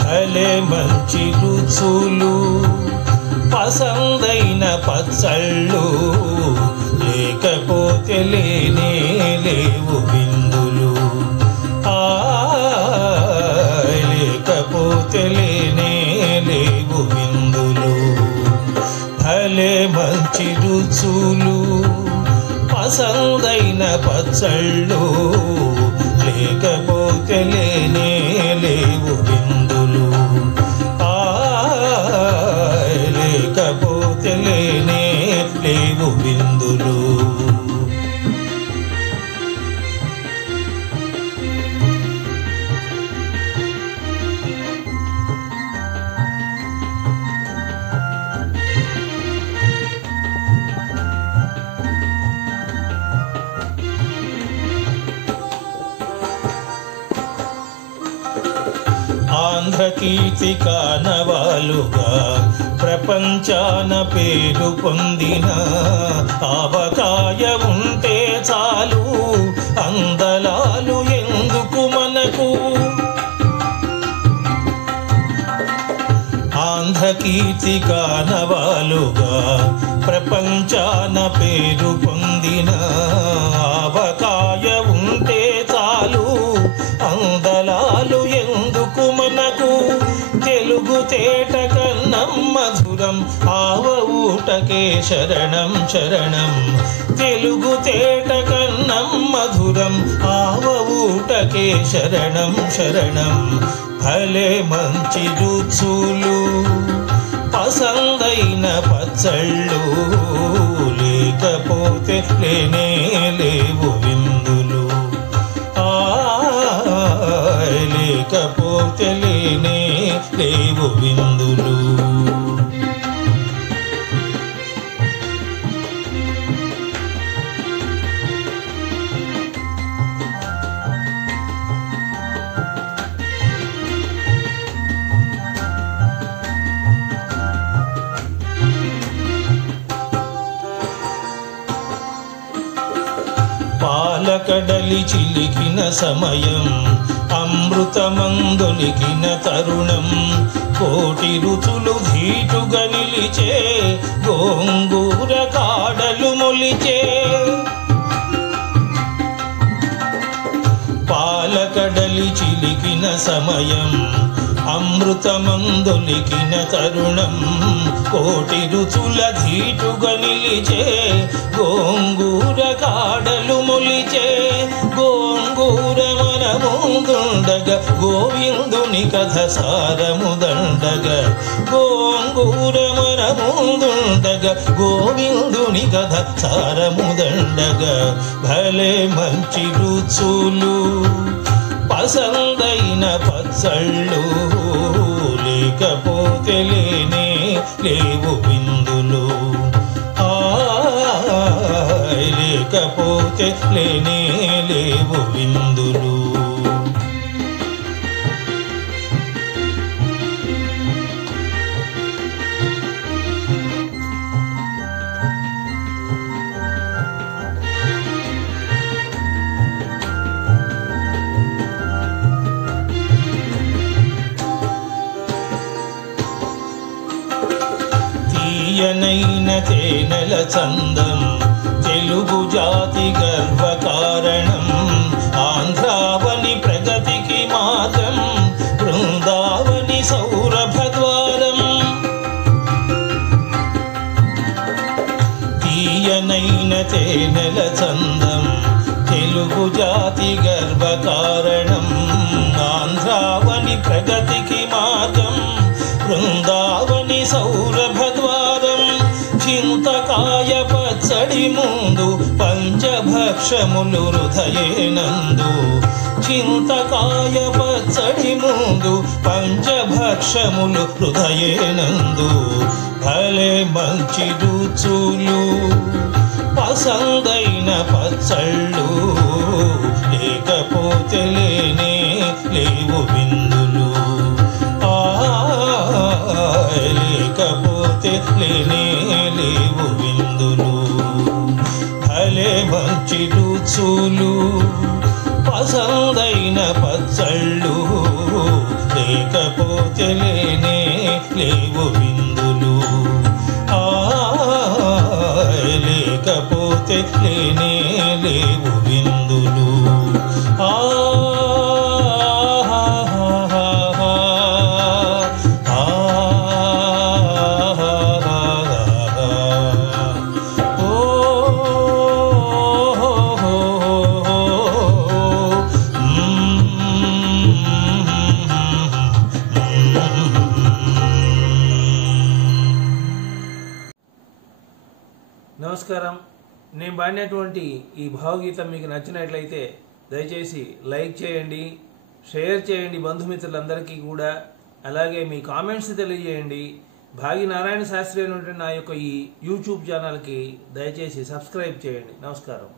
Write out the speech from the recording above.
భలే మంచి రుచులు పసందైన పచ్చళ్ళు లేకపోతే లేనే లేవు విందులు లేకపోతే లేనే లేవు విందులు భలే మంచి రుచులు పసందైన పచ్చళ్ళు లేకపోతే లేనే లేవు విందులు లేకపోతే లేనే లేవు విందులు ఆంధ్రకీర్తిక నవాలుగా ప్రపంచాన పేరు పొందిన ఆవకాయ ఉంటే చాలు అందలాలు ఎందుకు మనకు ఆంధ్రకీర్తిక నవాలుగా ప్రపంచాన పేరు పొందిన ఆవకాయ ఉంటే చాలు అందలాలు ఎందుకు మనకు తెలుగు తేట కన్నం మధురం ఆవ ఊటకే శరణం శరణం తెలుగు తేట కన్నం మధురం ఆవ ఊటకే శరణం శరణం భలే మంచి రుచులు పసందైన పచ్చళ్ళు లేకపోతే లేనే లేవు విందులు లేకపోతే లేనే లేవు విందులు పాలకడలి చిలికిన సమయం అమృతమందొలికిన తరుణం కోటి రుచులు ధీటుగా నిలిచే గోంగూర కాడలు మొలిచే పాలకడలి చిలికిన సమయం అమృతమందొలికిన తరుణం కోటి రుచుల ధీటుగా నిలిచే గోంగూర కాడలు మొలిచే గోంగూర మన ముందుండగా గోవిందుని కథ సారముదండగా గోంగూర మన ముందుండగా గోవిందుని కథ సారముదండగా భలే మంచి రుచులు పసందైన పచ్చళ్ళు లేకపోతే లేనే లేవు విందులు లేకపోతే లేనే లేవు విందులు తీయనైన తేనెల చందం తెలుగు జాతి గర్వకారణం ఆంధ్రావని ప్రగతికి మార్గం బృందావని సౌరభద్వారం తీయనైన తేనెల చందం తెలుగు జాతి గర్వకారణం ఆంధ్రావని ప్రగతికి మార్గం బృందావని సౌరభద్వారం చింతకాయ పచ్చడి ముందు పంచభక్షములు హృదయేనందు చింతకాయ పచ్చడి ముందు పంచభక్షములు హృదయేనందు భలే మంచి రుచులు పసందైన పచ్చళ్ళు లేకపోతే లేనే లేవు విందులు లేకపోతే లేనే లేవు విందులు భలే మంచి రుచులు పసందైన పచ్చళ్ళు లేకపోతే లేనే లేవు విందులు లేకపోతే లేనే లేవు విందులు నమస్కారం. నేను పాడినటువంటి ఈ భావగీతం మీకు నచ్చినట్లయితే దయచేసి లైక్ చేయండి, షేర్ చేయండి బంధుమిత్రులందరికీ కూడా. అలాగే మీ కామెంట్స్ తెలియజేయండి. భాగి నారాయణ శాస్త్రి అనేటువంటి నా యొక్క ఈ యూట్యూబ్ ఛానల్కి దయచేసి సబ్స్క్రైబ్ చేయండి. నమస్కారం.